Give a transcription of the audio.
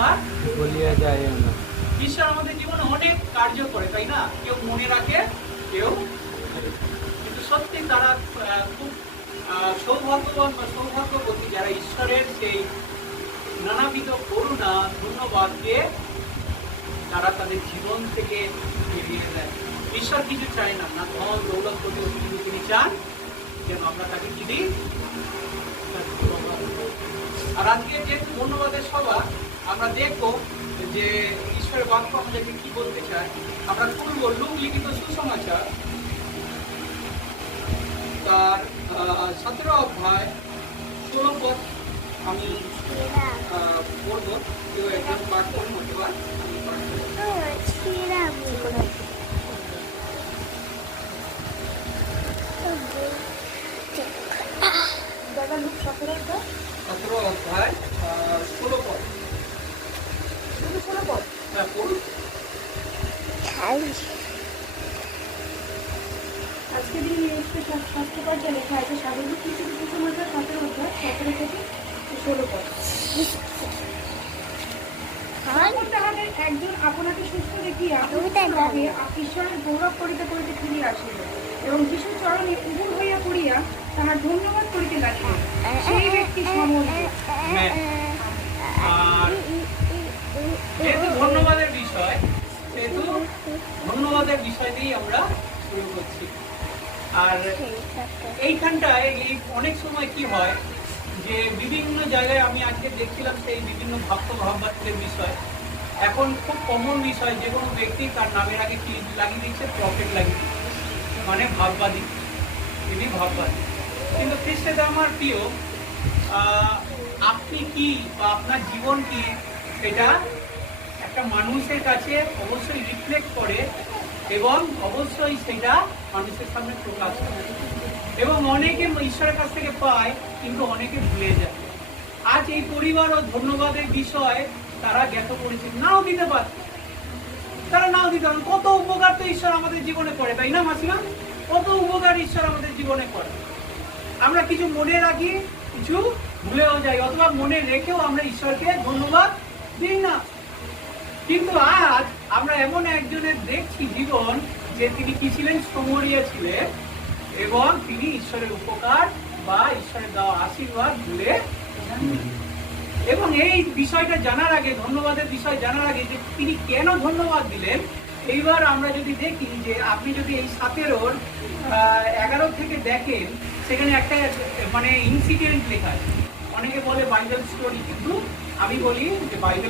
অন্ধকার ভুলিয়া যায় না। ঈশ্বর আমাদের জীবনে অনেক কার্য করে, তাই না? কেউ মনে রাখে, কেউ কিন্তু সত্যি তারা খুব সৌভাগ্যবান বা সৌভাগ্যবতী যারা ঈশ্বরের সেই নানাবিধ করুণা ধন্যবাদকে তারা তাদের জীবন থেকে বেরিয়ে দেয়। ঈশ্বর কিছু চায় না, না ধন দৌলত প্রতি কিন্তু তিনি চান যেন আমরা তাকে কি দিই। আর আজকে যে ধন্যবাদের সভা আমরা দেখবো যে ঈশ্বরের বাক্য আমাদেরকে কি বলতে চায়। আমরা খুলবো লুক লিখিত সুসমাচার তার 17 অধ্যায় 16 পদ। আমি পড়বো, কেউ একজন পাঠ করুন অথবা আমি পাঠ করবো। 17 অধ্যায় 16 পদ। হ্যাঁ, পড়ুন। আজকে দিন শাস্ত্র পর্যায়ে লেখা আছে স্বাভাবিক কিছু কিছু সমাচার 17 অধ্যায় 17 থেকে 16 পদ। তখন তাহাদের একজন আপনাকে সুস্থ দেখিয়া ঈশ্বরের গৌরব করিতে করিতে ফিরিয়া আসিল এবং যিশুর চরণে উবুর হইয়া পড়িয়া তাহার ধন্যবাদ করিতে লাগিল। সেই ব্যক্তি হ্যাঁ। আর যেহেতু ধন্যবাদের বিষয়, সেহেতু ধন্যবাদের বিষয় দিয়েই আমরা শুরু করছি। আর এইখানটায় অনেক সময় কি হয় যে বিভিন্ন জায়গায় আমি আজকে দেখছিলাম সেই বিভিন্ন ভক্ত ভাববাদীদের বিষয়। এখন খুব কমন বিষয়, যে কোনো ব্যক্তি তার নামের আগে কি লাগিয়ে দিচ্ছে, প্রফেট লাগিয়ে দিচ্ছে, মানে ভাববাদী, তিনি ভাববাদী। কিন্তু খ্রিস্টে আমার প্রিয়, আপনি কি বা আপনার জীবন কি, সেটা একটা মানুষের কাছে অবশ্যই রিফ্লেক্ট করে এবং অবশ্যই সেটা মানুষের সামনে প্রকাশ করে। এবং অনেকে ঈশ্বরের কাছ থেকে পায়, কিন্তু অনেকে ভুলে যায়। আজ এই পরিবার ও ধন্যবাদের বিষয় তারা জ্ঞাত করেছে, নাও দিতে পারত, তারা নাও দিতে পারে। কত উপকার তো ঈশ্বর আমাদের জীবনে করে, তাই না মাসিমা? কত উপকার ঈশ্বর আমাদের জীবনে করে। আমরা কিছু মনে রাখি, কিছু ভুলেও যাই, অথবা মনে রেখেও আমরা ঈশ্বরকে ধন্যবাদ দিই না। কিন্তু আজ আমরা এমন একজনের দেখছি জীবন, যে তিনি কি ছিলেন, সমরিয়া ছিলেন এবং তিনি ঈশ্বরের উপকার বা ঈশ্বরের দেওয়া আশীর্বাদ ভুলে যাননি। এবং এই বিষয়টা জানার আগে, ধন্যবাদের বিষয় জানার আগে যে তিনি কেন ধন্যবাদ দিলেন, এইবার আমরা যদি দেখি যে আপনি যদি এই 17-11 থেকে দেখেন, সেখানে একটা মানে ইনসিডেন্ট লেখা আছে। অনেকে বলে বাইবেল স্টোরি, কিন্তু আমি বলি যে বাইবেল